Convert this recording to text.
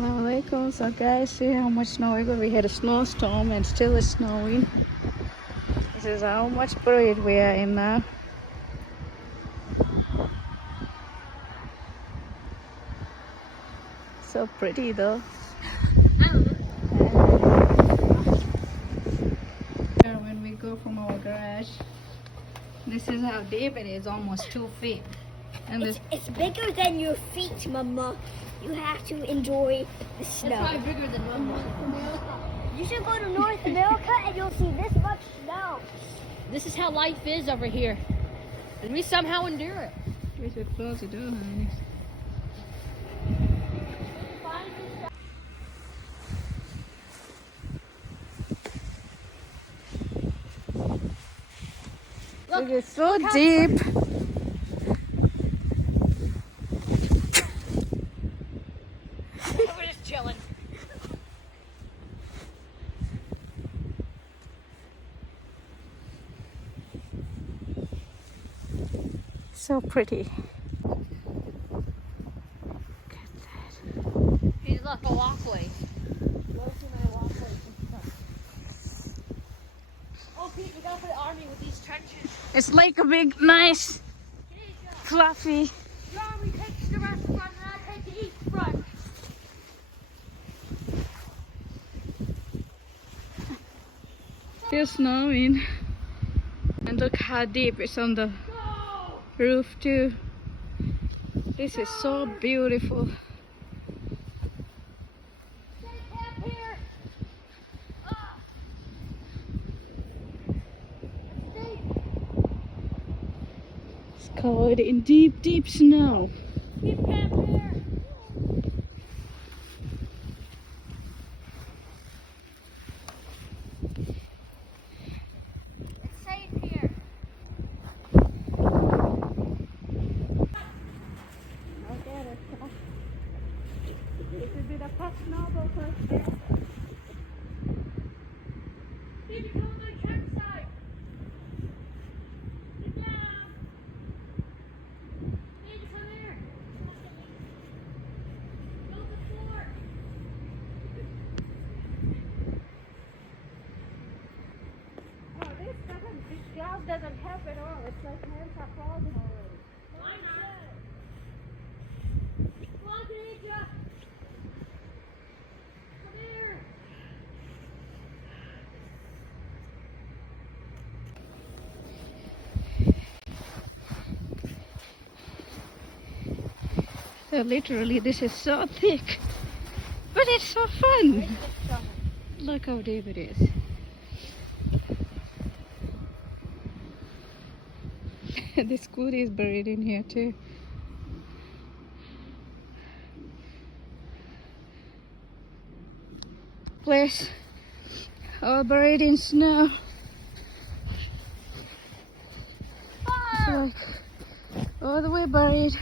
Assalamualaikum. So guys, see how much snow we got. We had a snowstorm and still it's snowing. This is how much parade we are in now. So pretty though. When we go from our garage, this is how deep it is, almost 2 feet. And It's bigger than your feet, Mama. You have to enjoy the snow. It's probably bigger than Mama. You should go to North America and you'll see this much snow. This is how life is over here. And we somehow endure it. we should close the door, honey. Look, it's so deep. We're just chilling. So pretty. He's like a walkway. Oh, Pete, we gotta put the army with these trenches. It's like a big, nice, fluffy. Your army takes the west front and I take the east front. Still snowing. And look how deep it's on the roof too. This is so beautiful. Stay camp here. Stay. It's covered in deep, deep snow. Keep camp here. It's safe here. It could be the first snowball first. Baby, come on the campsite. Get down. Baby, come here. Go to the floor. Oh, this cloud doesn't help at all. It's like hands are frozen already. Why not? Come on, Khadija. Come here. So literally this is so thick. But it's so fun. Look how deep it is. The scooty is buried in here too. Place all buried in snow. It's like all the way buried.